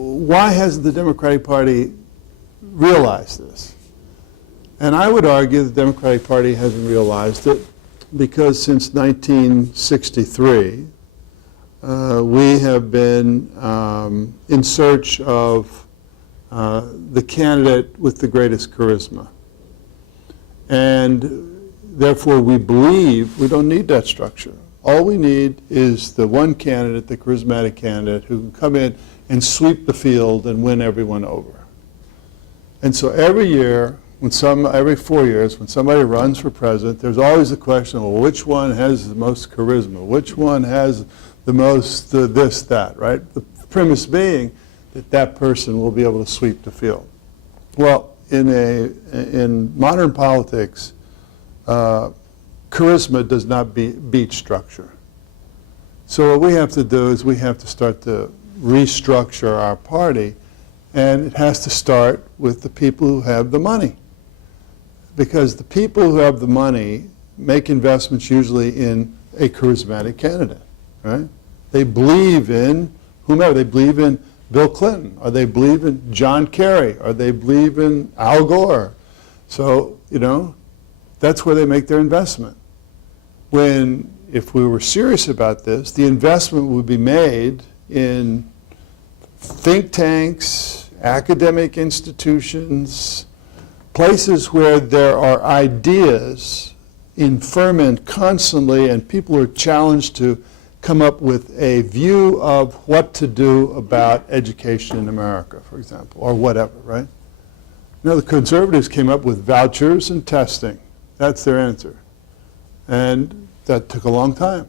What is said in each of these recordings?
why hasn't the Democratic Party realized this? And I would argue the Democratic Party hasn't realized it because since 1963, we have been in search of the candidate with the greatest charisma. And therefore we believe we don't need that structure. All we need is the one candidate, the charismatic candidate, who can come in and sweep the field and win everyone over. And so every year, every 4 years, when somebody runs for president, there's always the question, well, which one has the most charisma? Which one has the most this, that, right? The premise being that that person will be able to sweep the field. Well, in modern politics, charisma does not beat structure. So what we have to do is we have to start to restructure our party, and it has to start with the people who have the money. Because the people who have the money make investments usually in a charismatic candidate, right? They believe in whomever. They believe in Bill Clinton, or they believe in John Kerry, or they believe in Al Gore. So, that's where they make their investment. When, if we were serious about this, the investment would be made in think tanks, academic institutions, places where there are ideas in ferment constantly, and people are challenged to come up with a view of what to do about education in America, for example, or whatever, right? The conservatives came up with vouchers and testing. That's their answer. And that took a long time.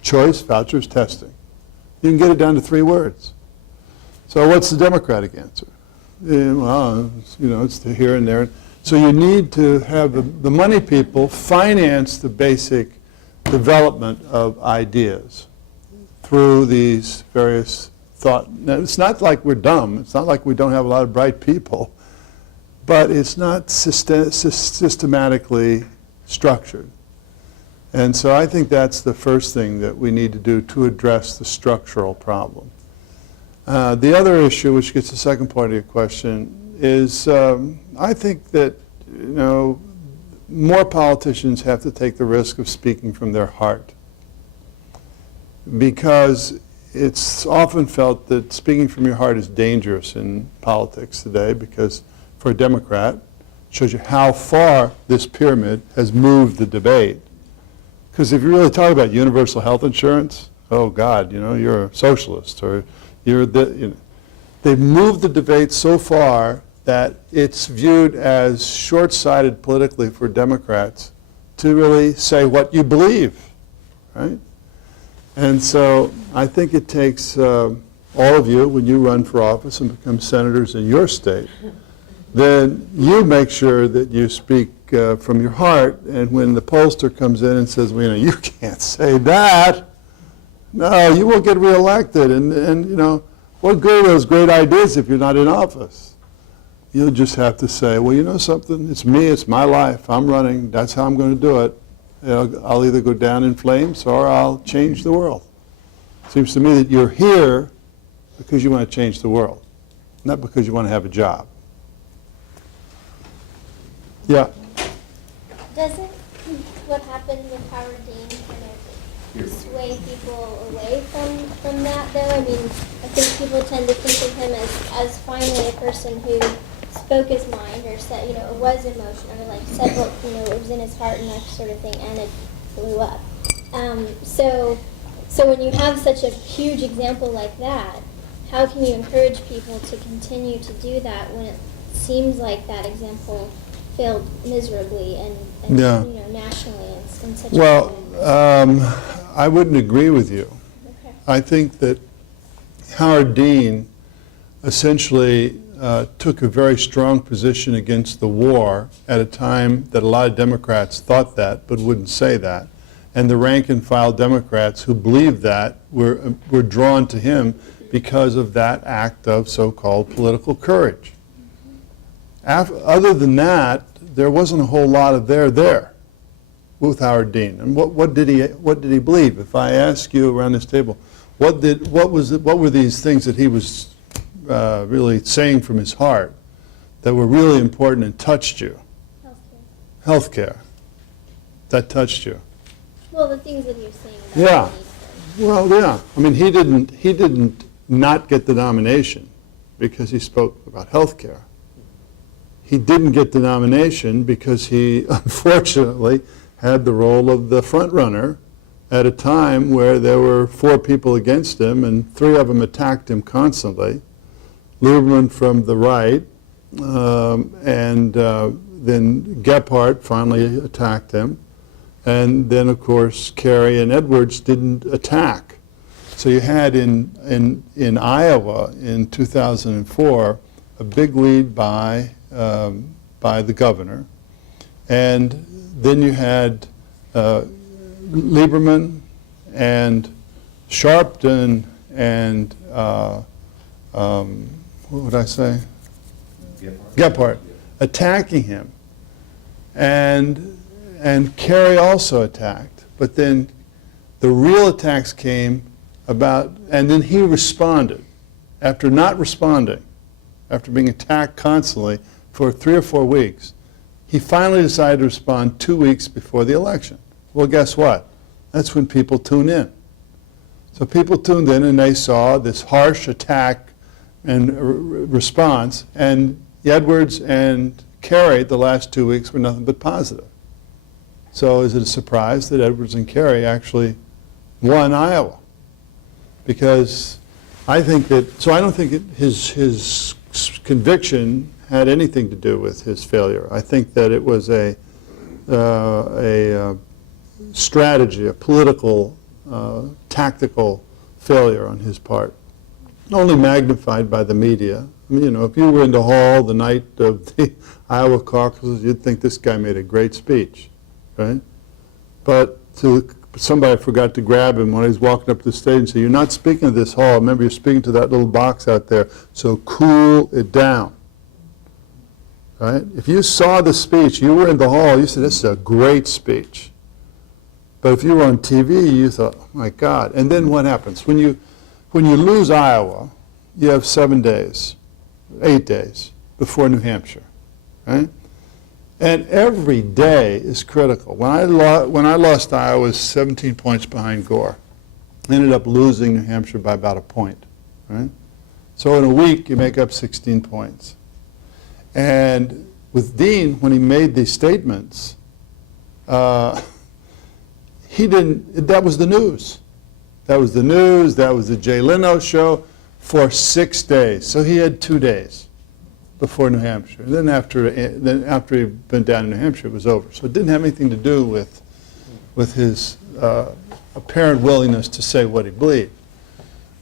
Choice, vouchers, testing. You can get it down to 3 words. So what's the Democratic answer? Well, it's the here and there. So you need to have the money people finance the basic development of ideas through these various thought. Now, it's not like we're dumb. It's not like we don't have a lot of bright people. But it's not systematically structured. And so I think that's the first thing that we need to do to address the structural problem. The other issue, which gets the second part of your question, is I think that more politicians have to take the risk of speaking from their heart, because it's often felt that speaking from your heart is dangerous in politics today, because for a Democrat, it shows you how far this pyramid has moved the debate. Because if you really talk about universal health insurance, oh God, you're a socialist, or they've moved the debate so far that it's viewed as short-sighted politically for Democrats to really say what you believe, right? And so I think it takes all of you, when you run for office and become senators in your state, then you make sure that you speak from your heart, and when the pollster comes in and says, well, you can't say that, no, you won't get reelected, and what good are those great ideas if you're not in office? You'll just have to say, well, something, it's me, it's my life, I'm running, that's how I'm going to do it. I'll either go down in flames or I'll change the world. It seems to me that you're here because you want to change the world, not because you want to have a job. Yeah? Doesn't what happened with Howard Dean kind of sway people away from that, though? I mean, I think people tend to think of him as finally a person who spoke his mind, or said, was emotional, or said what, it was in his heart and that sort of thing, and it blew up. So when you have such a huge example like that, how can you encourage people to continue to do that when it seems like that example failed miserably and nationally in such a way? I wouldn't agree with you. Okay. I think that Howard Dean essentially took a very strong position against the war at a time that a lot of Democrats thought that but wouldn't say that. And the rank and file Democrats who believed that were drawn to him because of that act of so-called political courage. Other than that, there wasn't a whole lot of there with Howard Dean. And what did he believe? If I ask you around this table, what were these things that he was really saying from his heart that were really important and touched you? Healthcare. Healthcare. That touched you. Well, the things that you're saying about Yeah. the need Well, yeah. I mean, he didn't not get the nomination because he spoke about health care. He didn't get the nomination because he, unfortunately, had the role of the front runner at a time where there were 4 people against him, and 3 of them attacked him constantly. Lieberman from the right, and then Gephardt finally attacked him. And then, of course, Kerry and Edwards didn't attack. So you had in Iowa in 2004 a big lead by the governor. And then you had Lieberman and Sharpton and, what would I say? Gephardt attacking him. And Kerry also attacked, but then the real attacks came about, and then he responded. After not responding, after being attacked constantly for 3 or 4 weeks, he finally decided to respond 2 weeks before the election. Well, guess what? That's when people tune in. So people tuned in and they saw this harsh attack and response, and Edwards and Kerry the last 2 weeks were nothing but positive. So is it a surprise that Edwards and Kerry actually won Iowa? Because I think that, so I don't think his conviction had anything to do with his failure. I think that it was a strategy, a political, tactical failure on his part, only magnified by the media. I mean, you know, if you were in the hall the night of the Iowa caucuses, you'd think this guy made a great speech. Right? But somebody forgot to grab him when he was walking up the stage and say, "You're not speaking to this hall. Remember, you're speaking to that little box out there, so cool it down." Right? If you saw the speech, you were in the hall, you said, "This is a great speech." But if you were on TV, you thought, "Oh my God." And then what happens? When you lose Iowa, you have 7 days, 8 days before New Hampshire. Right? And every day is critical. When I lost Iowa, I was 17 points behind Gore. Ended up losing New Hampshire by about a point. Right? So in a week, you make up 16 points. And with Dean, when he made these statements, he didn't, that was the news. That was the news, that was the Jay Leno show for 6 days. So he had 2 days before New Hampshire. And then after he went down to New Hampshire, it was over. So it didn't have anything to do with his apparent willingness to say what he believed,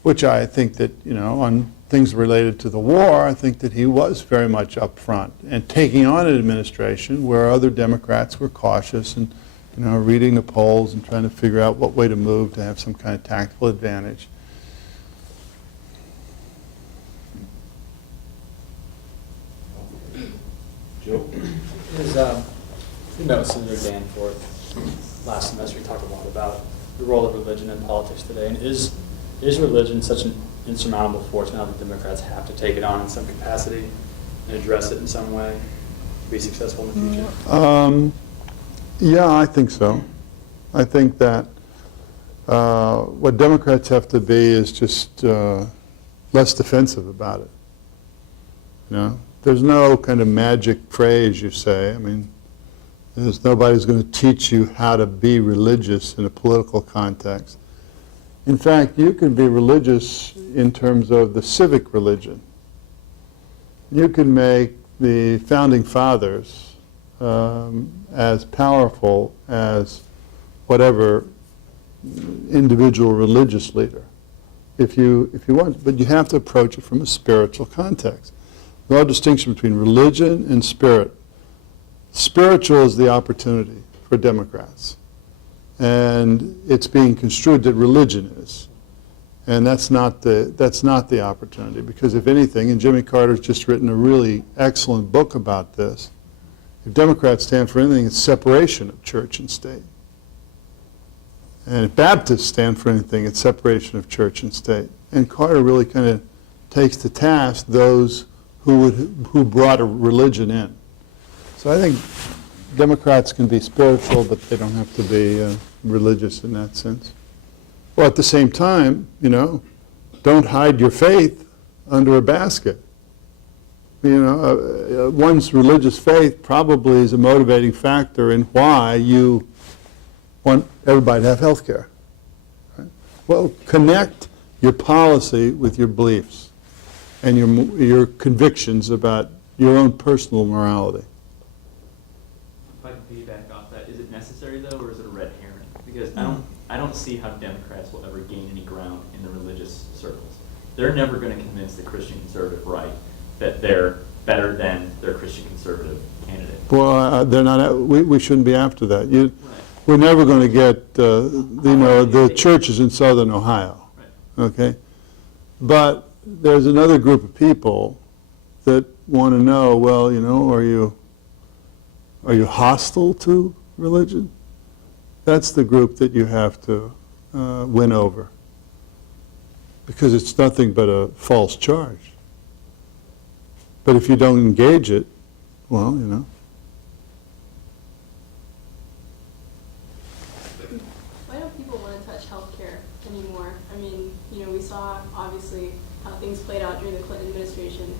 which I think that, you know, on things related to the war, I think that he was very much up front and taking on an administration where other Democrats were cautious and, you know, reading the polls and trying to figure out what way to move to have some kind of tactical advantage. Joe? We met with Senator Danforth last semester. We talked a lot about the role of religion in politics today. And is religion such an insurmountable force now that Democrats have to take it on in some capacity and address it in some way to be successful in the future? Yeah, I think so. I think that what Democrats have to be is just less defensive about it. You know, there's no kind of magic phrase you say. I mean, nobody's going to teach you how to be religious in a political context. In fact, you can be religious in terms of the civic religion. You can make the founding fathers as powerful as whatever individual religious leader, if you want. But you have to approach it from a spiritual context. There's a distinction between religion and spirit. Spiritual is the opportunity for Democrats, and it's being construed that religion is, and that's not the opportunity. Because if anything, and Jimmy Carter's just written a really excellent book about this. If Democrats stand for anything, it's separation of church and state. And if Baptists stand for anything, it's separation of church and state. And Carter really kind of takes to task those who brought a religion in. So I think Democrats can be spiritual, but they don't have to be religious in that sense. Well, at the same time, don't hide your faith under a basket. One's religious faith probably is a motivating factor in why you want everybody to have health care. Right? Well, connect your policy with your beliefs and your convictions about your own personal morality. If I can piggyback off that, is it necessary though, or is it a red herring? Because I don't see how Democrats will ever gain any ground in the religious circles. They're never going to convince the Christian conservative right that they're better than their Christian conservative candidate. Well, they're not. We shouldn't be after that. Right. We're never going to get the churches in Southern Ohio. Right. Okay, but there's another group of people that want to know. Well, are you hostile to religion? That's the group that you have to win over, because it's nothing but a false charge. But if you don't engage it, well, Why don't people want to touch healthcare anymore? I mean, we saw obviously how things played out during the Clinton administration,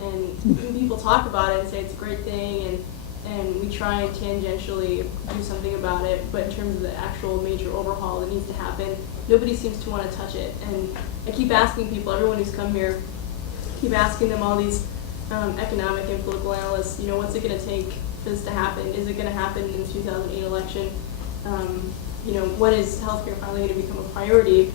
and people talk about it and say it's a great thing, and we try and tangentially do something about it, but in terms of the actual major overhaul that needs to happen, nobody seems to want to touch it. And I keep asking people, everyone who's come here, keep asking them, all these economic and political analysts, what's it going to take for this to happen? Is it going to happen in the 2008 election? When is healthcare finally going to become a priority?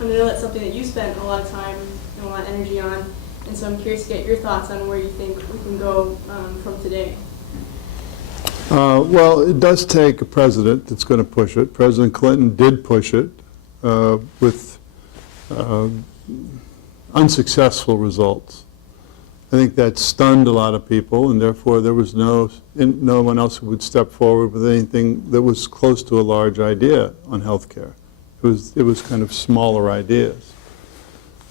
And I know that's something that you spent a lot of time and a lot of energy on, and so I'm curious to get your thoughts on where you think we can go from today. Well, it does take a president that's going to push it. President Clinton did push it with unsuccessful results. I think that stunned a lot of people, and therefore there was no one else who would step forward with anything that was close to a large idea on health care. It was kind of smaller ideas.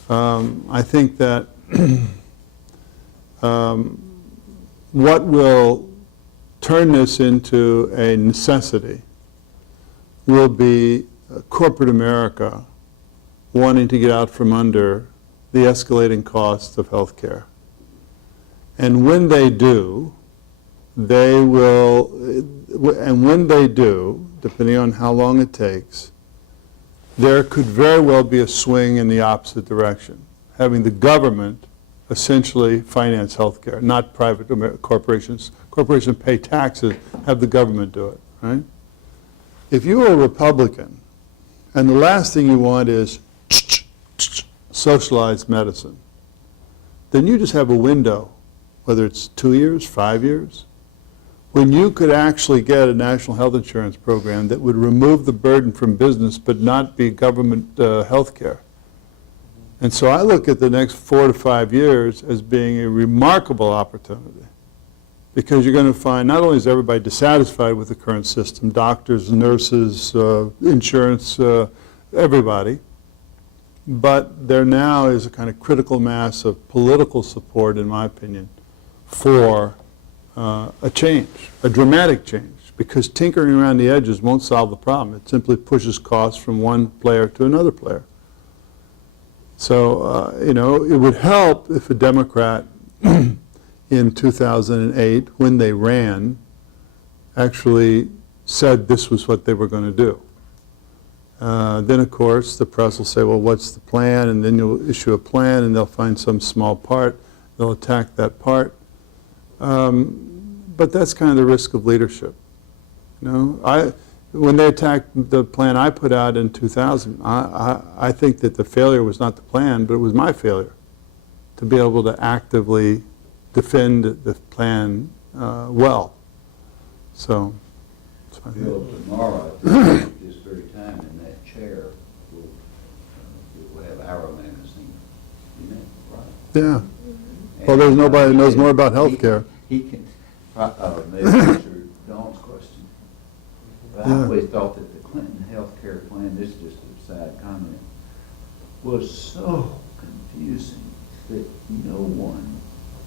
I think that what will turn this into a necessity will be corporate America wanting to get out from under the escalating costs of health care. And when they do, depending on how long it takes, there could very well be a swing in the opposite direction, having the government essentially finance health care, not private corporations. Corporations pay taxes, have the government do it, right? If you are a Republican, and the last thing you want is socialized medicine, then you just have a window, whether it's 2 years, 5 years, when you could actually get a national health insurance program that would remove the burden from business but not be government health care. And so I look at the next 4 to 5 years as being a remarkable opportunity, because you're going to find not only is everybody dissatisfied with the current system, doctors, nurses, insurance, everybody, but there now is a kind of critical mass of political support, in my opinion, for a change, a dramatic change, because tinkering around the edges won't solve the problem. It simply pushes costs from one player to another player. So, it would help if a Democrat in 2008, when they ran, actually said this was what they were going to do. Then, of course, the press will say, well, what's the plan? And then you'll issue a plan, and they'll find some small part. They'll attack that part. But that's kind of the risk of leadership. When they attacked the plan I put out in 2000, I think that the failure was not the plan, but it was my failure to be able to actively defend the plan well. So, Bill, tomorrow, at this very time, in that chair, we'll have our magazine. You know, right? yeah. Well, there's nobody that knows more about health care. He can, maybe answer Dawn's question. But I always thought that the Clinton health care plan, this is just a side comment, was so confusing that no one,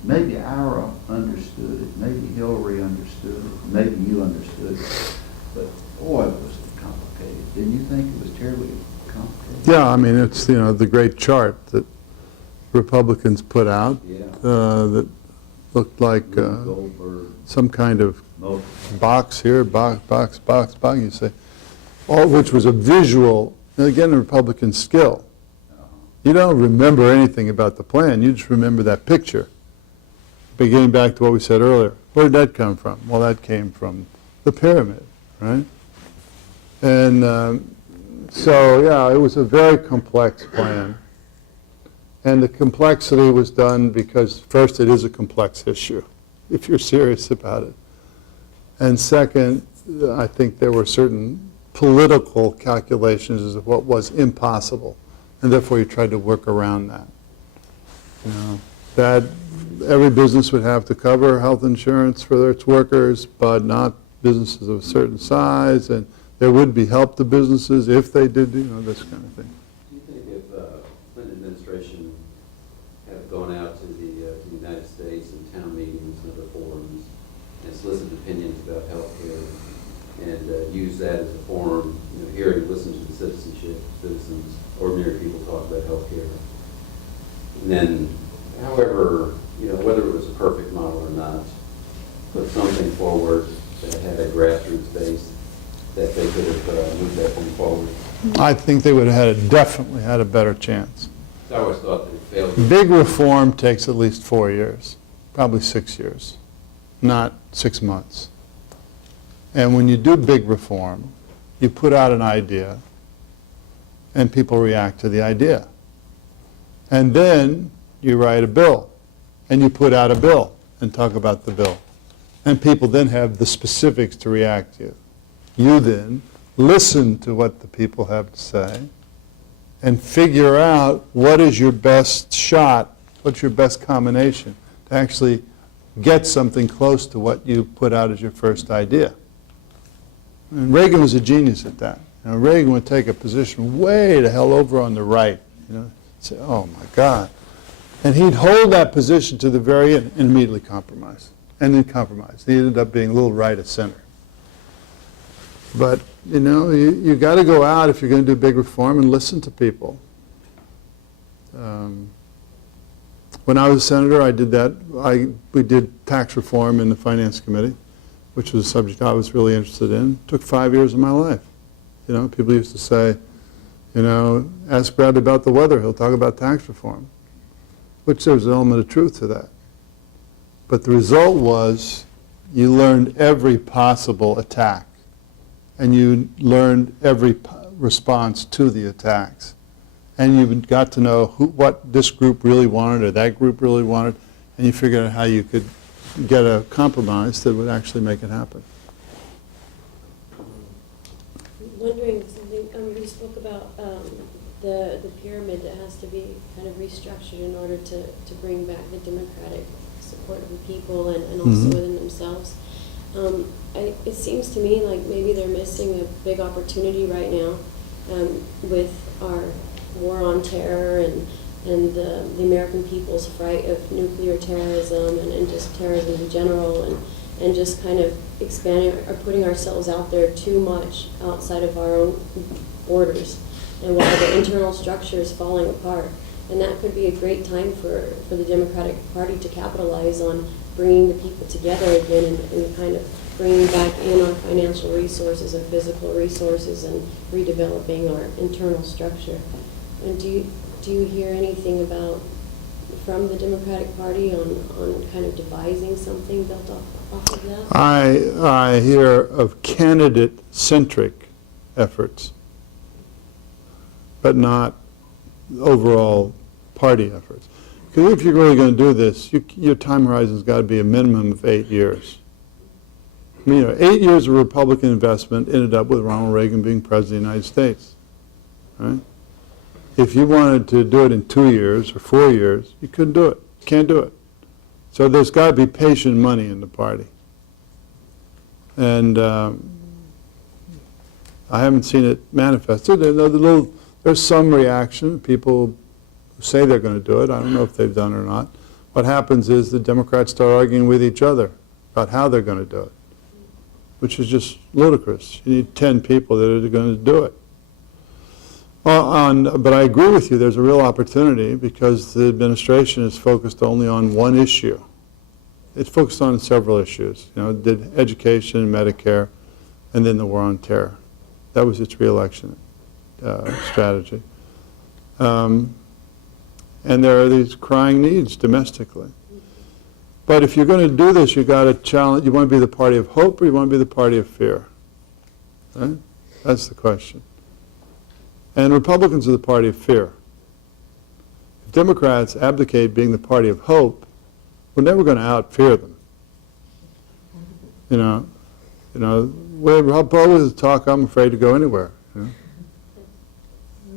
maybe Ira understood it, maybe Hillary understood it, maybe you understood it, but boy, was it complicated. Didn't you think it was terribly complicated? Yeah, I mean, it's, the great chart that Republicans put out Yeah. that looked like Rube Goldberg, some kind of most, box here, box, you say, all which was a visual, and again, a Republican skill. You don't remember anything about the plan, you just remember that picture. Beginning back to what we said earlier, where did that come from? Well, that came from the pyramid, right? And so, yeah, it was a very complex plan. And the complexity was done because, first, it is a complex issue, if you're serious about it. And second, I think there were certain political calculations as to what was impossible, and therefore you tried to work around that. That every business would have to cover health insurance for its workers, but not businesses of a certain size, and there would be help to businesses if they did, this kind of thing. Do you think if Clinton administration had gone out to the United States and town meetings and other forums and solicited opinions about health care and used that as a forum, hearing, listening to the citizens, ordinary people talk about health care, and then, however, whether it was a perfect model or not, put something forward that had a grassroots base, that they could have moved that thing forward? I think they would have definitely had a better chance. I always thought that it failed. Big reform takes at least 4 years, probably 6 years, not 6 months. And when you do big reform, you put out an idea, and people react to the idea. And then you write a bill, and you put out a bill and talk about the bill. And people then have the specifics to react to. You then listen to what the people have to say and figure out what is your best shot, what's your best combination to actually get something close to what you put out as your first idea. And Reagan was a genius at that. Reagan would take a position way the hell over on the right, say, oh my God. And he'd hold that position to the very end and immediately compromise. And then compromise. He ended up being a little right of center. But, you got to go out if you're going to do big reform and listen to people. When I was a senator, I did that. We did tax reform in the Finance Committee, which was a subject I was really interested in. It took 5 years of my life. People used to say, ask Brad about the weather, he'll talk about tax reform, which there's an element of truth to that. But the result was you learned every possible attack, and you learned every response to the attacks. And you got to know what this group really wanted or that group really wanted, and you figured out how you could get a compromise that would actually make it happen. Wondering something, we spoke about the pyramid that has to be kind of restructured in order to bring back the democratic support of the people and also within themselves. It seems to me like maybe they're missing a big opportunity right now with our war on terror and the American people's fright of nuclear terrorism and just terrorism in general and just kind of expanding or putting ourselves out there too much outside of our own borders, and while the internal structure is falling apart. And that could be a great time for the Democratic Party to capitalize on bringing the people together again and kind of bringing back in our financial resources and physical resources and redeveloping our internal structure. And do you hear anything about from the Democratic Party on kind of devising something built off of that? I hear of candidate-centric efforts, but not overall party efforts. Because if you're really going to do this, your time horizon's got to be a minimum of 8 years. 8 years of Republican investment ended up with Ronald Reagan being president of the United States, right? If you wanted to do it in 2 years or 4 years, you couldn't do it. You can't do it. So there's got to be patient money in the party. And I haven't seen it manifested. There's some reaction. People who say they're going to do it. I don't know if they've done it or not. What happens is the Democrats start arguing with each other about how they're going to do it, which is just ludicrous. You need 10 people that are going to do it. Well, but I agree with you, there's a real opportunity because the administration is focused only on one issue. It's focused on several issues. You know, it did education, Medicare, and then the war on terror. That was its re-election strategy. And there are these crying needs domestically. But if you're going to do this, you got to challenge. You want to be the party of hope, or you want to be the party of fear? Right? That's the question. And Republicans are the party of fear. If Democrats abdicate being the party of hope, we're never going to out-fear them. You know, when Republicans talk, I'm afraid to go anywhere. You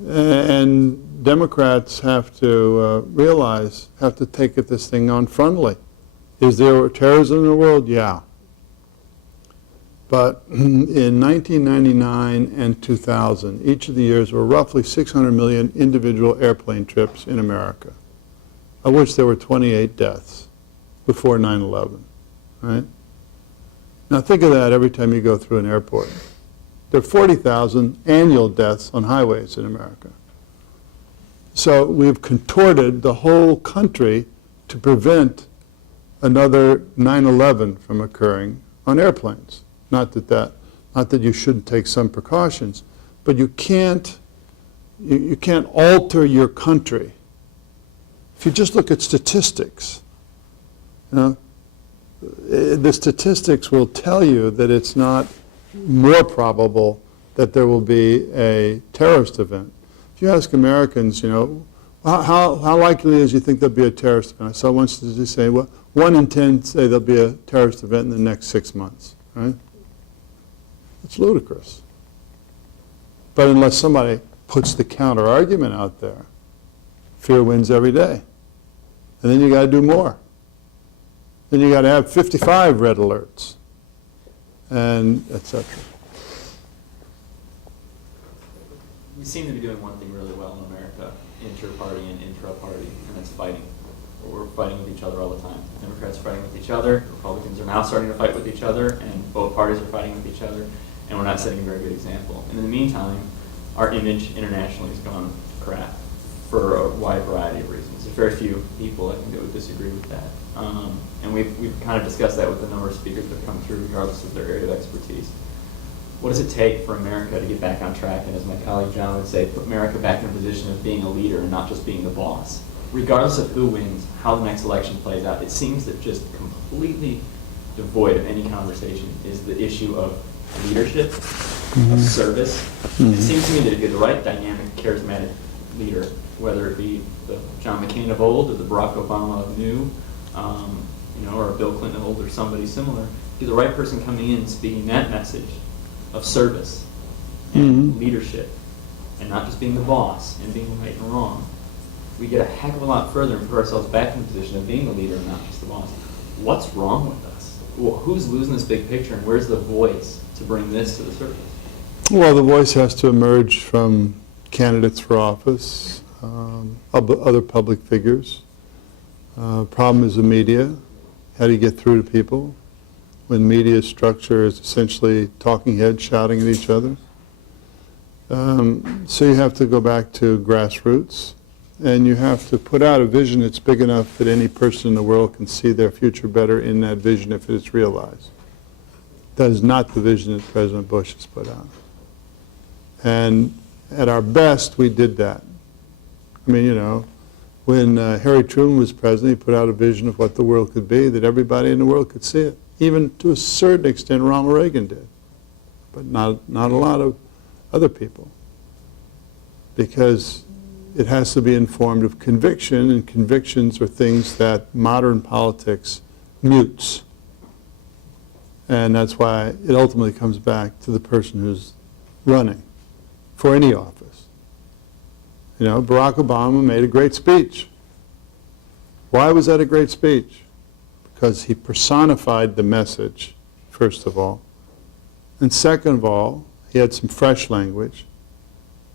know? And Democrats have to realize, have to take this thing on frontally. Is there terrorism in the world? Yeah. But in 1999 and 2000, each of the years were roughly 600 million individual airplane trips in America, of which there were 28 deaths before 9/11, right? Now think of that every time you go through an airport. There are 40,000 annual deaths on highways in America. So we've contorted the whole country to prevent another 9/11 from occurring on airplanes. Not that you shouldn't take some precautions, but you can't alter your country. If you just look at statistics, you know, the statistics will tell you that it's not more probable that there will be a terrorist event. If you ask Americans, you know, how likely is you think there'll be a terrorist event? I saw one statistic say, well, 1 in 10 say there'll be a terrorist event in the next 6 months, right? It's ludicrous. But unless somebody puts the counter argument out there, fear wins every day. And then you got to do more. Then you got to have 55 red alerts, and etc. We seem to be doing one thing really well in America, inter-party and intra-party, and that's fighting. We're fighting with each other all the time. Democrats are fighting with each other, Republicans are now starting to fight with each other, and both parties are fighting with each other, and we're not setting a very good example. And in the meantime, our image internationally has gone to crap for a wide variety of reasons. There's very few people, I think, that would disagree with that. And we've kind of discussed that with a number of speakers that have come through, regardless of their area of expertise. What does it take for America to get back on track, and as my colleague John would say, put America back in a position of being a leader and not just being the boss? Regardless of who wins, how the next election plays out, it seems that just completely devoid of any conversation is the issue of leadership, of service. It seems to me that if you're the right dynamic, charismatic leader, whether it be the John McCain of old or the Barack Obama of new, or Bill Clinton of old or somebody similar, you're the right person coming in speaking that message of service and leadership, and not just being the boss and being right and wrong. We get a heck of a lot further and put ourselves back in the position of being the leader and not just the boss. What's wrong with us? Who's losing this big picture, and where's the voice to bring this to the surface? Well, the voice has to emerge from candidates for office, other public figures. Problem is the media. How do you get through to people when media structure is essentially talking heads shouting at each other? So you have to go back to grassroots, and you have to put out a vision that's big enough that any person in the world can see their future better in that vision if it's realized. That is not the vision that President Bush has put out. And at our best, we did that. I mean, you know, when Harry Truman was president, he put out a vision of what the world could be, that everybody in the world could see it. Even to a certain extent, Ronald Reagan did, but not a lot of other people. Because it has to be informed of conviction, and convictions are things that modern politics mutes. And that's why it ultimately comes back to the person who's running for any office. You know, Barack Obama made a great speech. Why was that a great speech? Because he personified the message, first of all. And second of all, he had some fresh language.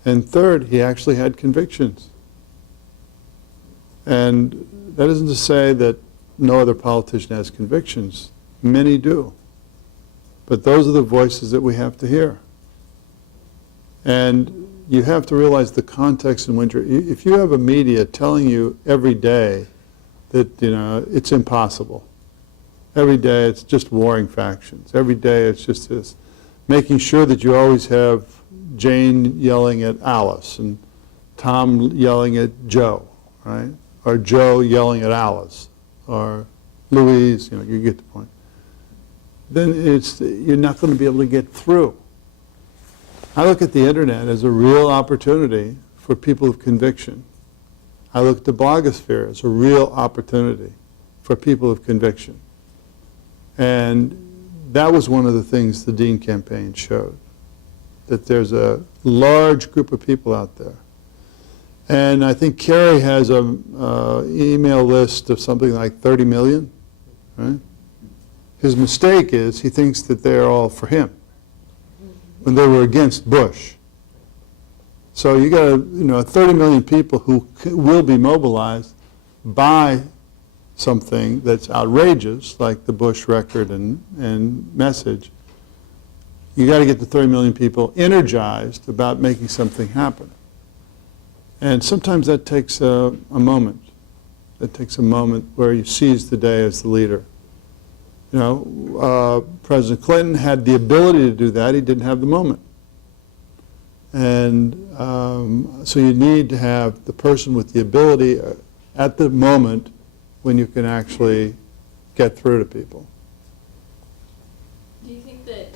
And third, he actually had convictions. And that isn't to say that no other politician has convictions. Many do. But those are the voices that we have to hear. And you have to realize the context in which if you have a media telling you every day that, it's impossible. Every day it's just warring factions. Every day it's just this. Making sure that you always have Jane yelling at Alice and Tom yelling at Joe, right? Or Joe yelling at Alice, or Louise, you get the point. Then you're not going to be able to get through. I look at the internet as a real opportunity for people of conviction. I look at the blogosphere as a real opportunity for people of conviction. And that was one of the things the Dean campaign showed, that there's a large group of people out there. And I think Kerry has an email list of something like 30 million, right? His mistake is he thinks that they're all for him when they were against Bush. So you got 30 million people who will be mobilized by something that's outrageous, like the Bush record and message. You got to get the 30 million people energized about making something happen. And sometimes that takes a moment. That takes a moment where you seize the day as the leader. President Clinton had the ability to do that. He didn't have the moment. And so you need to have the person with the ability at the moment when you can actually get through to people. Do you think that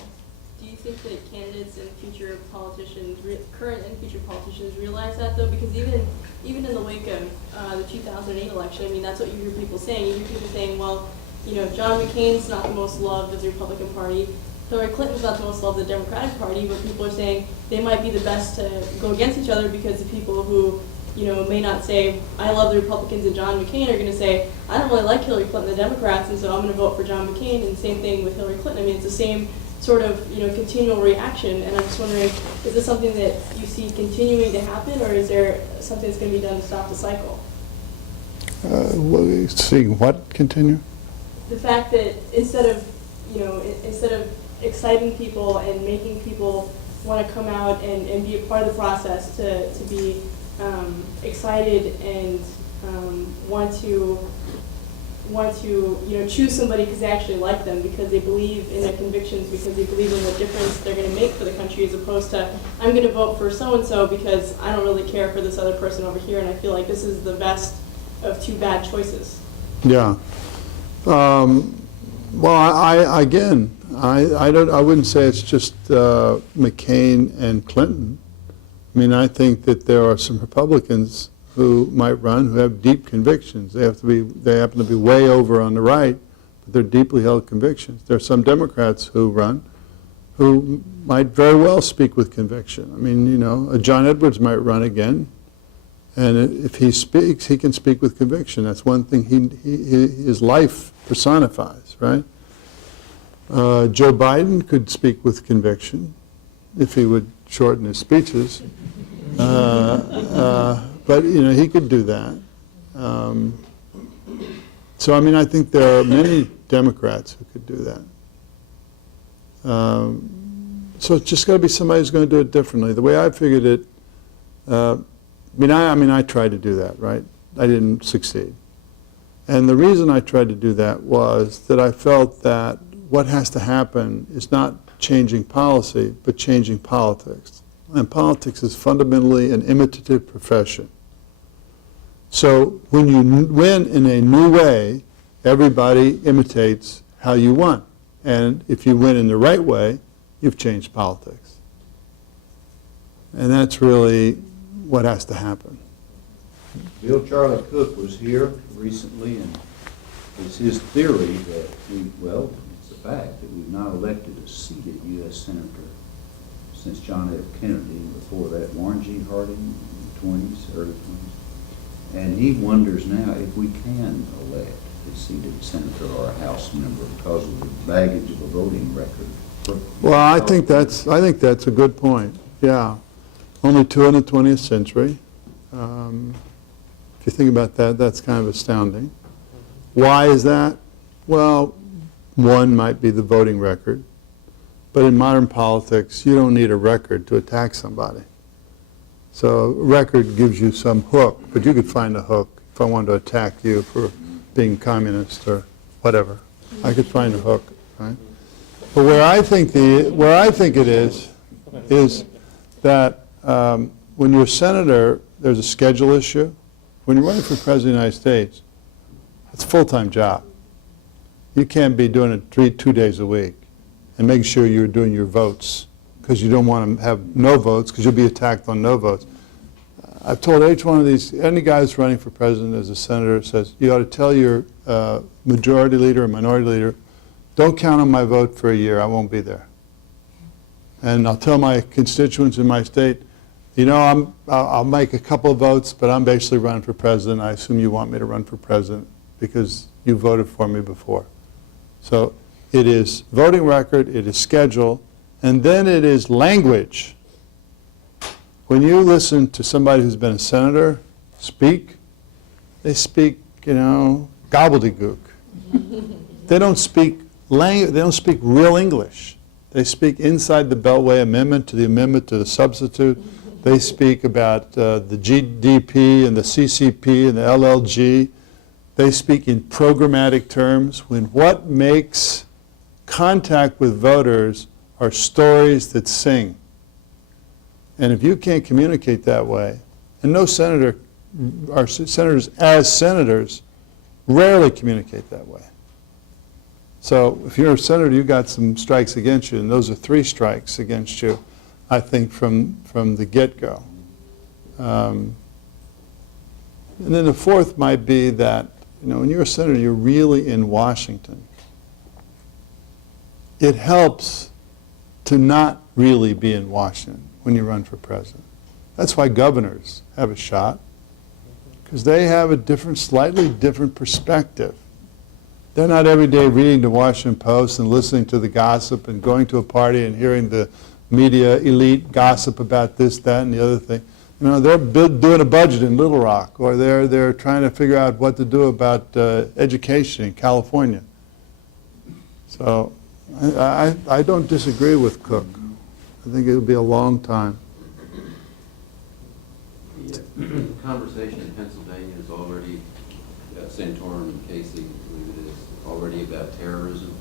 candidates and future politicians, current and future politicians, realize that though? Because even in the wake of the 2008 election, I mean, that's what you hear people saying. You hear people saying, well, John McCain's not the most loved of the Republican Party. Hillary Clinton's not the most loved of the Democratic Party, but people are saying they might be the best to go against each other because the people who, may not say, I love the Republicans and John McCain are going to say, I don't really like Hillary Clinton and the Democrats, and so I'm going to vote for John McCain, and same thing with Hillary Clinton. I mean, it's the same sort of, continual reaction, and I'm just wondering, is this something that you see continuing to happen, or is there something that's going to be done to stop the cycle? Seeing what continue? The fact that instead of exciting people and making people want to come out and be a part of the process, to be excited and want to choose somebody because they actually like them, because they believe in their convictions, because they believe in the difference they're going to make for the country, as opposed to, I'm going to vote for so-and-so because I don't really care for this other person over here, and I feel like this is the best of two bad choices. Yeah. Well, I wouldn't say it's just McCain and Clinton. I mean, I think that there are some Republicans who might run who have deep convictions. They happen to be way over on the right, but they're deeply held convictions. There are some Democrats who run who might very well speak with conviction. I mean, John Edwards might run again, and if he speaks, he can speak with conviction. That's one thing his life personifies, right? Joe Biden could speak with conviction if he would shorten his speeches. But, he could do that. So, I think there are many Democrats who could do that. So it's just got to be somebody who's going to do it differently. The way I figured it, I tried to do that, right? I didn't succeed. And the reason I tried to do that was that I felt that what has to happen is not changing policy, but changing politics. And politics is fundamentally an imitative profession. So when you win in a new way, everybody imitates how you won. And if you win in the right way, you've changed politics. And that's really what has to happen. Bill Charlie Cook was here recently, and it's his theory that it's a fact that we've not elected a seated U.S. Senator since John F. Kennedy, and before that Warren G. Harding in the early 20s. And he wonders now if we can elect a seated senator or a House member because of the baggage of a voting record. Well, I think that's a good point. Yeah, only two in the 20th century. If you think about that, that's kind of astounding. Why is that? Well, one might be the voting record. But in modern politics, you don't need a record to attack somebody. So a record gives you some hook, but you could find a hook if I wanted to attack you for being communist or whatever. I could find a hook, right? But where I think it is that when you're a senator, there's a schedule issue. When you're running for president of the United States, it's a full-time job. You can't be doing it 2 days a week and making sure you're doing your votes, because you don't want to have no votes, because you'll be attacked on no votes. I've told each one of these, any guy who's running for president as a senator says, you ought to tell your majority leader or minority leader, don't count on my vote for a year, I won't be there. And I'll tell my constituents in my state, you know, I'll make a couple of votes, but I'm basically running for president. I assume you want me to run for president because you voted for me before. So it is voting record, it is schedule, and then it is language. When you listen to somebody who's been a senator speak, they speak, you know, gobbledygook. They don't speak real English. They speak inside the Beltway Amendment to the substitute. They speak about the GDP and the CCP and the LLG. They speak in programmatic terms, when what makes contact with voters are stories that sing. And if you can't communicate that way, and no senator, our senators as senators rarely communicate that way. So if you're a senator, you've got some strikes against you, and those are 3 strikes against you, I think, from the get-go. And then the 4th might be that, you know, when you're a senator, you're really in Washington. It helps to not really be in Washington when you run for president. That's why governors have a shot, because they have a slightly different perspective. They're not every day reading the Washington Post and listening to the gossip and going to a party and hearing the media elite gossip about this, that, and the other thing. You know, they're doing a budget in Little Rock, or they're trying to figure out what to do about education in California. So I don't disagree with Cook. I think it'll be a long time. The conversation in Pennsylvania is already, Santorum and Casey, I believe it is, already about terrorism,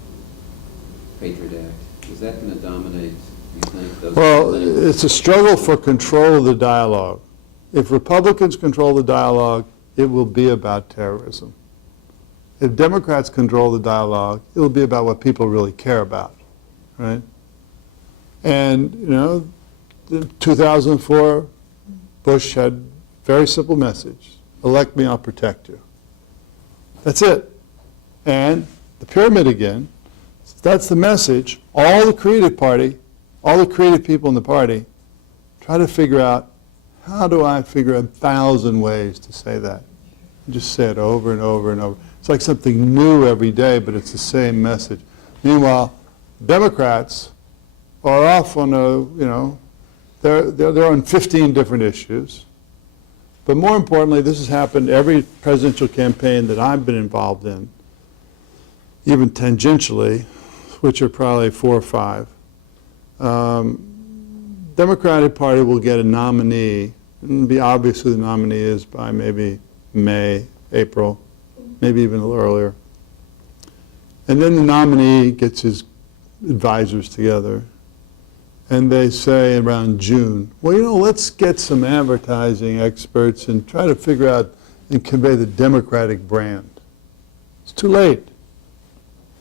Patriot Act. Is that going to dominate, you think? Those Well, it's a struggle for control of the dialogue. If Republicans control the dialogue, it will be about terrorism. If Democrats control the dialogue, it will be about what people really care about, right? And, you know, in 2004, Bush had a very simple message: elect me, I'll protect you. That's it. And the pyramid again, that's the message. All the creative people in the party try to figure out, how do I figure 1,000 ways to say that? And just say it over and over and over. It's like something new every day, but it's the same message. Meanwhile, Democrats are off on they're on 15 different issues. But more importantly, this has happened every presidential campaign that I've been involved in, even tangentially, which are probably 4 or 5. Democratic Party will get a nominee, and it'll be obvious who the nominee is by maybe May, April, maybe even a little earlier. And then the nominee gets his advisors together, and they say around June, well, you know, let's get some advertising experts and try to figure out and convey the Democratic brand. It's too late.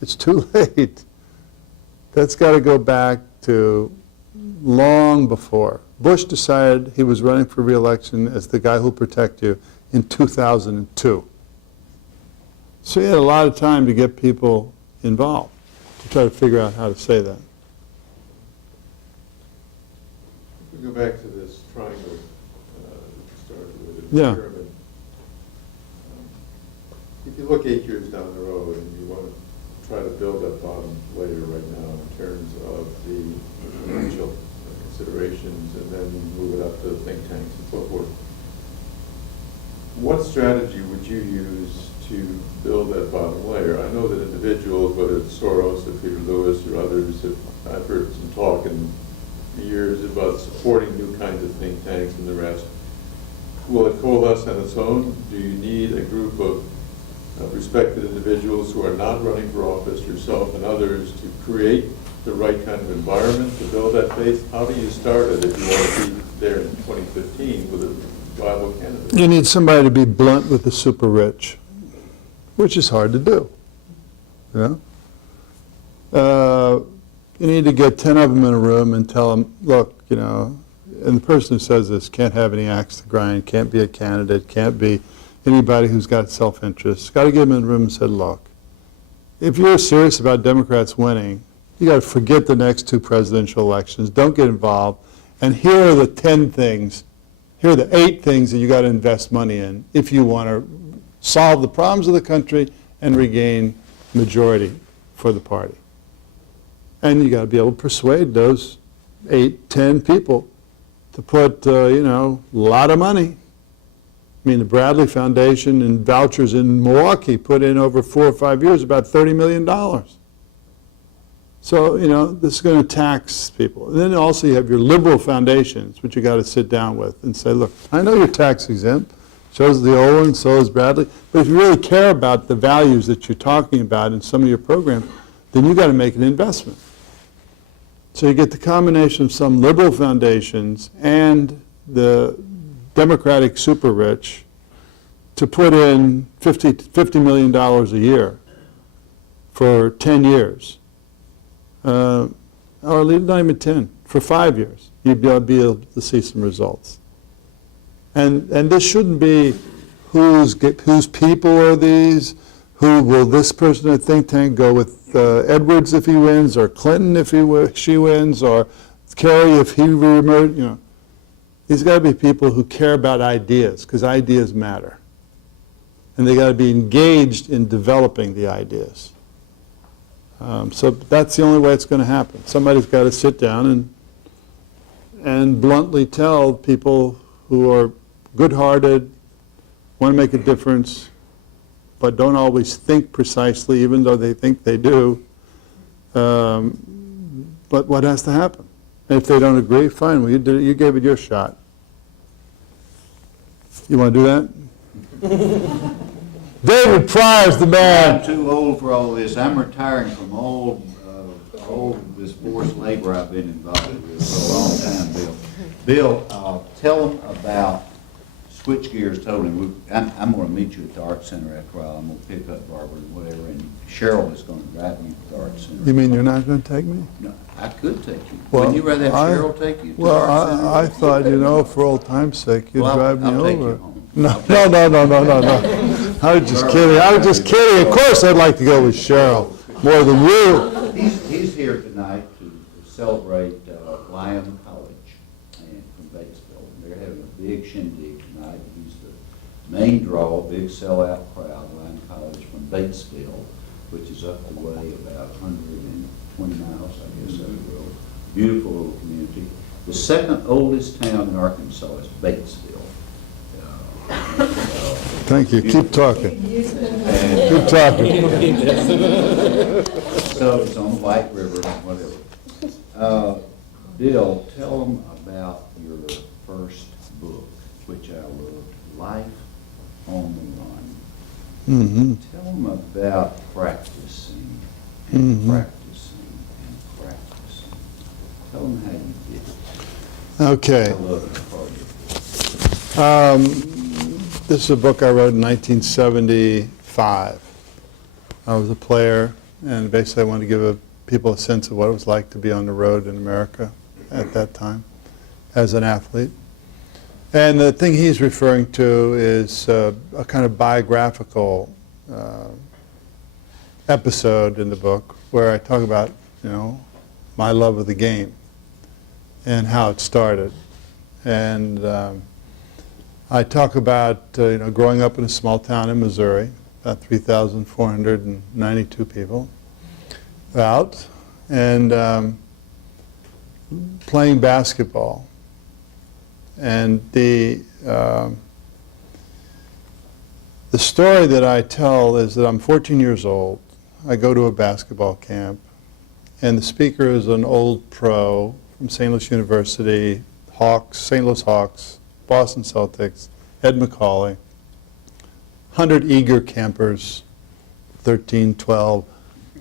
It's too late. That's got to go back to long before. Bush decided he was running for re-election as the guy who'll protect you in 2002. So he had a lot of time to get people involved, to try to figure out how to say that. If we go back to this triangle that you started with, the Yeah. pyramid. If you look 8 years down the road and you want to try to build that bottom layer right now in terms of the financial considerations, and then move it up to think tanks and so forth, what strategy would you use to build that bottom layer? I know that individuals, whether it's Soros or Peter Lewis or others, I've heard some talk in years about supporting new kinds of think tanks and the rest. Will it coalesce on its own? Do you need a group of respected individuals who are not running for office, yourself and others, to create the right kind of environment to build that base? How do you start it if you want to be there in 2015 with a viable candidate? You need somebody to be blunt with the super rich, which is hard to do. You know? You need to get 10 of them in a room and tell them, look, you know, and the person who says this can't have any axe to grind, can't be a candidate, can't be anybody who's got self-interest. Got to get them in the room and say, look, if you're serious about Democrats winning, you got to forget the next 2 presidential elections. Don't get involved. And here are the 10 things, here are the 8 things that you got to invest money in if you want to solve the problems of the country and regain majority for the party. And you got to be able to persuade those 8, 10 people to put, you know, a lot of money. I mean, the Bradley Foundation and vouchers in Milwaukee put in over 4 or 5 years about $30 million. So, you know, this is going to tax people. And then also you have your liberal foundations, which you got to sit down with and say, look, I know you're tax exempt, so is the old one, so is Bradley, but if you really care about the values that you're talking about in some of your programs, then you got to make an investment. So you get the combination of some liberal foundations and the Democratic super rich to put in $50 million a year for 10 years. Or not even 10, for 5 years, you'd be able to see some results. And this shouldn't be whose people are these, who will this person at think tank go with Edwards if he wins, or Clinton if she wins, or Kerry if he reemerges, you know. These got to be people who care about ideas, because ideas matter. And they got to be engaged in developing the ideas. So that's the only way it's going to happen. Somebody's got to sit down and bluntly tell people who are good-hearted, want to make a difference, but don't always think precisely, even though they think they do. But what has to happen? And if they don't agree, fine, well, you gave it your shot. You want to do that? David Pryor's the man. I'm too old for all this. I'm retiring from all this forced labor I've been involved with for a long time, Bill. Bill, tell them about switch gears totally. I'm going to meet you at the Art Center after a while. I'm going to pick up Barbara and whatever, and Cheryl is going to drive you to the Art Center. You mean you're not going to take me? No, I could take you. Well, Wouldn't you rather have Cheryl take you to the Well, Art Center? I thought, you know, for old time's sake, you'd Well, drive me I'll take over. you home. No. I was just kidding. I was just kidding. Of course I'd like to go with Cheryl more than you. He's here tonight to celebrate Lyon College and from Batesville. They're having a big shindig tonight. He's the main draw, big sellout crowd. Lyon College from Batesville, which is up the way about 120 miles, I guess, up the road. Beautiful little community. The second oldest town in Arkansas is Batesville. Thank you. Keep talking. Keep talking. So it's on the White River, whatever. Bill, tell them about your first book, which I loved, Life on the Run. Mm-hmm. Tell them about practicing and practicing and practicing. Tell them how you did it. Okay. I love that part of it. This is a book I wrote in 1975. I was a player, and basically I wanted to give people a sense of what it was like to be on the road in America at that time as an athlete. And the thing he's referring to is a kind of biographical episode in the book where I talk about, you know, my love of the game and how it started. And I talk about you know, growing up in a small town in Missouri, about 3,492 people out, and playing basketball. And the The story that I tell is that I'm 14 years old. I go to a basketball camp, and the speaker is an old pro from St. Louis University, Hawks, St. Louis Hawks, Boston Celtics, Ed McCauley. 100 eager campers, 13, 12,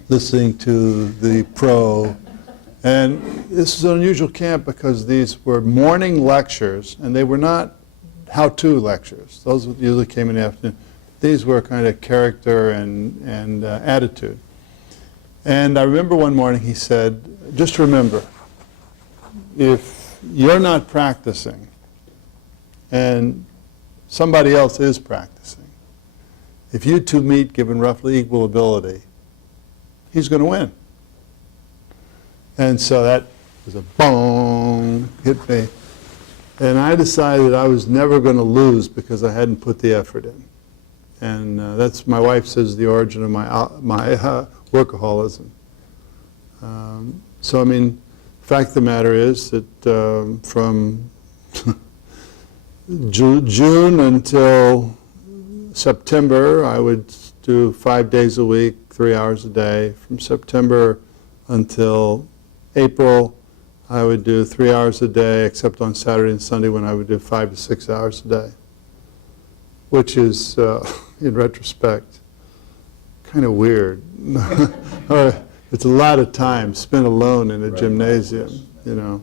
listening to the pro. And this is an unusual camp because these were morning lectures, and they were not how-to lectures. Those usually came in the afternoon. These were kind of character and attitude. And I remember one morning he said, just remember, if you're not practicing and somebody else is practicing, if you two meet given roughly equal ability, he's going to win. And so that was a boom, hit me. And I decided I was never going to lose because I hadn't put the effort in. And that's, my wife says, the origin of my workaholism. So, I mean, fact of the matter is that from June until September, I would do 5 days a week, 3 hours a day. From September until April, I would do 3 hours a day, except on Saturday and Sunday when I would do 5 to 6 hours a day, which is, in retrospect, kind of weird. It's a lot of time spent alone in a gymnasium, you know.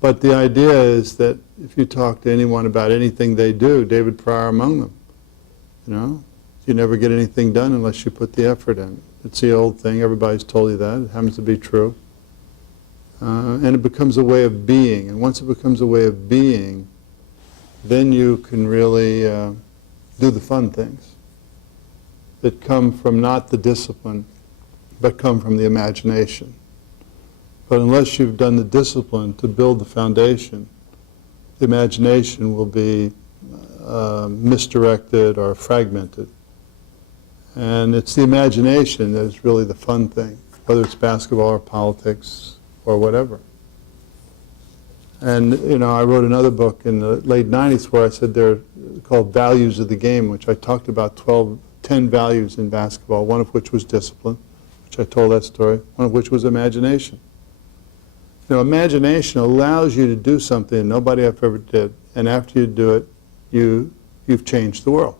But the idea is that if you talk to anyone about anything they do, David Pryor among them, you know. You never get anything done unless you put the effort in. It's the old thing. Everybody's told you that. It happens to be true. And it becomes a way of being. And once it becomes a way of being, then you can really do the fun things that come from not the discipline, but come from the imagination. But unless you've done the discipline to build the foundation, the imagination will be misdirected or fragmented. And it's the imagination that is really the fun thing, whether it's basketball or politics or whatever. And, you know, I wrote another book in the late 90s where I said they're called Values of the Game, which I talked about 10 values in basketball, one of which was discipline, which I told that story, one of which was imagination. You know, imagination allows you to do something nobody else ever did, and after you do it, you've changed the world.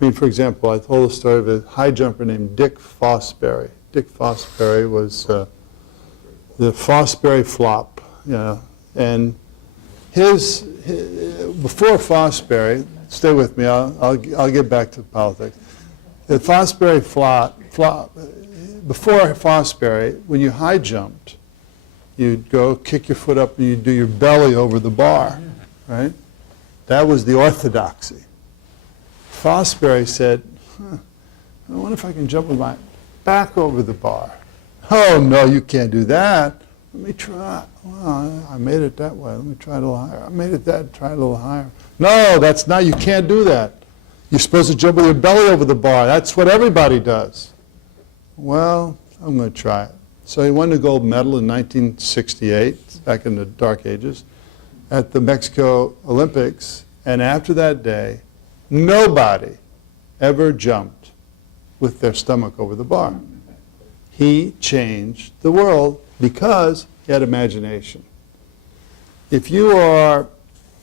I mean, for example, I told a story of a high jumper named Dick Fosbury. Dick Fosbury was the Fosbury flop, you know, and before Fosbury, stay with me, I'll get back to politics. The Fosbury flop, before Fosbury, when you high jumped, you'd go kick your foot up and you'd do your belly over the bar, right? That was the orthodoxy. Fosbury said, I wonder if I can jump with my back over the bar. Oh, no, you can't do that. Let me try. Well, I made it that way. Let me try it a little higher. I made it that, try it a little higher. No, that's not, you can't do that. You're supposed to jump with your belly over the bar. That's what everybody does. Well, I'm going to try it. So he won the gold medal in 1968, back in the dark ages, at the Mexico Olympics. And after that day, nobody ever jumped with their stomach over the bar. He changed the world because he had imagination. If you are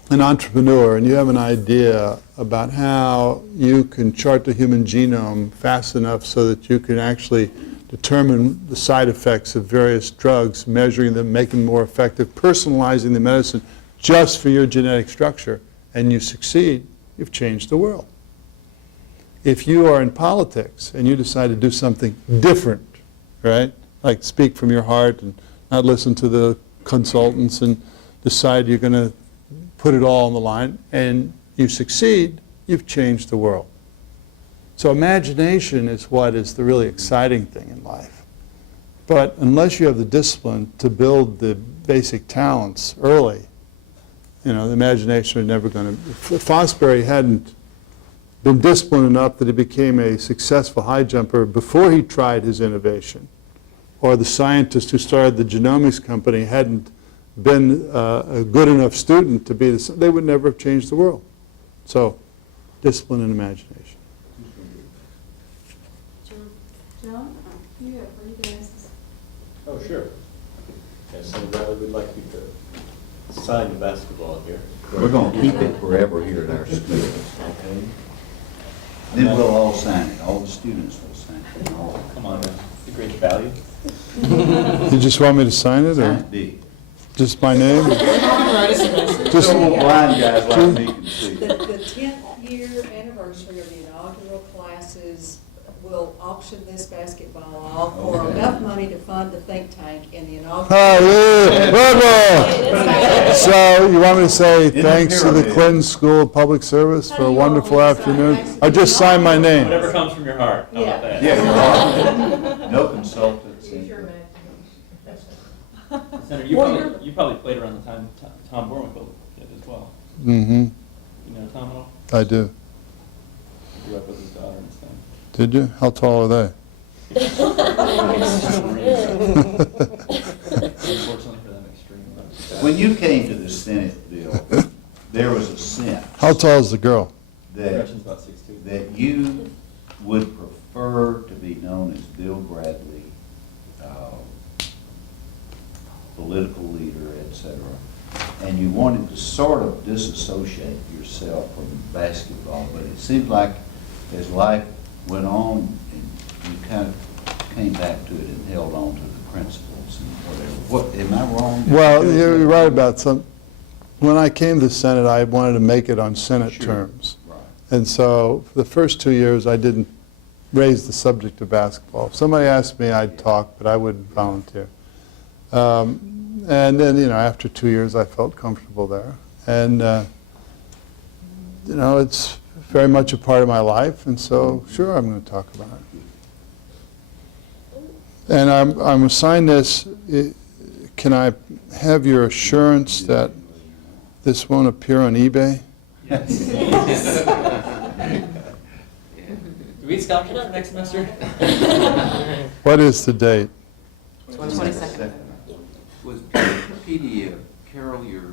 an entrepreneur and you have an idea about how you can chart the human genome fast enough so that you can actually determine the side effects of various drugs, measuring them, making them more effective, personalizing the medicine just for your genetic structure, and you succeed, you've changed the world. If you are in politics and you decide to do something different, right, like speak from your heart and not listen to the consultants and decide you're going to put it all on the line, and you succeed, you've changed the world. So imagination is what is the really exciting thing in life. But unless you have the discipline to build the basic talents early, you know, the imagination is never going to... Fosbury hadn't been disciplined enough that he became a successful high jumper before he tried his innovation. Or the scientist who started the genomics company hadn't been a good enough student to be they would never have changed the world. So discipline and imagination. John? John, you have, what are you gonna ask us? Oh, sure. Yes, so Riley, we'd like you to sign the basketball here. We're gonna keep it forever here at our school, okay? Then we'll all sign it, all the students will sign it. Oh, come on, man. The great value. You just want me to sign it, Sign or it big. just my name? Just, So blind guys like me can see. The 10th year anniversary of the inaugural classes will auction this basketball off for Okay. enough money to fund the think tank in the inaugural. Hallelujah. Bravo. So you want me to say the thanks to the pyramid. Clinton School of Public Service for a How do you wonderful want me to sign? afternoon? Thanks to Or just sign my name? Whatever comes from your heart, how about that? Yeah, you're right. No consultants. Use your imagination. Senator, you probably played around the time Tom Borwinkle did as well. Mm-hmm, You know Tom at all? I do. Grew up with his daughter and stuff. Did you? How tall are they? Unfortunately for them, extreme. but- When you came to the Senate bill, there was a sense How tall is the girl? that, Gretchen's about 6'2". that you would prefer to be known as Bill Bradley, political leader, et cetera, and you wanted to sort of disassociate yourself from basketball, but it seemed like as life went on, and you kind of came back to it and held on to the principles and whatever. What, am I wrong? Well, you're right about some, when I came to the Senate, I wanted to make it on Senate Sure. terms. Right. And so for the first 2 years, I didn't raise the subject of basketball. If somebody asked me, I'd talk, but I wouldn't volunteer. And then, after 2 years, I felt comfortable there. And, it's very much a part of my life, and so, sure, I'm going to talk about it. And I'm assigned this. Can I have your assurance that this won't appear on eBay? Do we need scholarship for next semester? What is the date? 22nd. Was P.D. Carroll your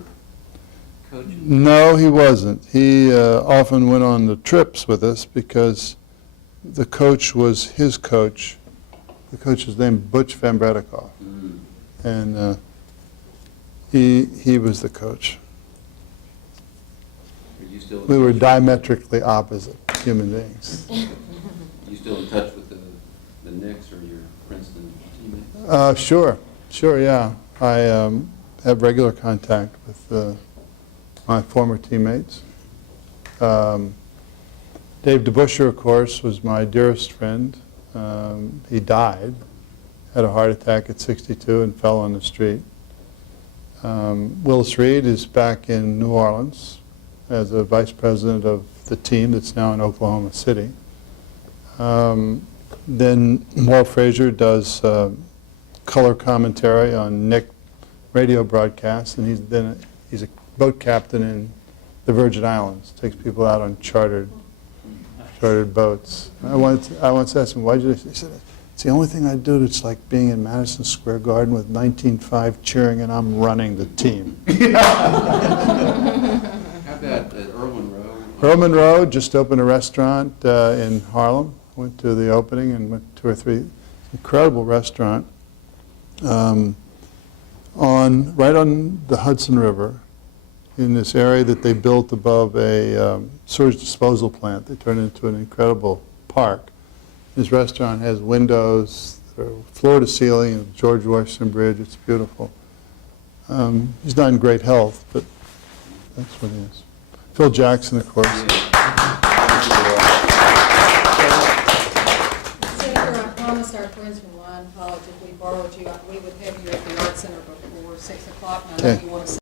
coach? No, he wasn't. He often went on the trips with us because the coach was his coach. The coach is named Butch Van Bredikoff, Mm. and he was the coach. Are you still? We were diametrically opposite human beings. You still in touch with the Knicks or your Princeton teammates? Sure, yeah. I have regular contact with my former teammates. Dave DeBuscher, of course, was my dearest friend. He died, had a heart attack at 62 and fell on the street. Willis Reed is back in New Orleans as a vice president of the team that's now in Oklahoma City. Then Walt Frazier does color commentary on Nick radio broadcasts, and he's a boat captain in the Virgin Islands. Takes people out on chartered boats. I once asked him, why'd you do this? He said, it's the only thing I do that's like being in Madison Square Garden with 19.5 cheering and I'm running the team. How about Earl Monroe? Earl Monroe just opened a restaurant in Harlem. Went to the opening and went 2 or 3. Incredible restaurant right on the Hudson River, in this area that they built above a sewage disposal plant. They turned it into an incredible park. His restaurant has windows, floor to ceiling, George Washington Bridge. It's beautiful. He's not in great health, but that's what he is. Phil Jackson, of course. Senator, I promised our friends from Lyon College if we borrowed you, we would have you at the Art Center before 6 o'clock, and I know Okay. you want to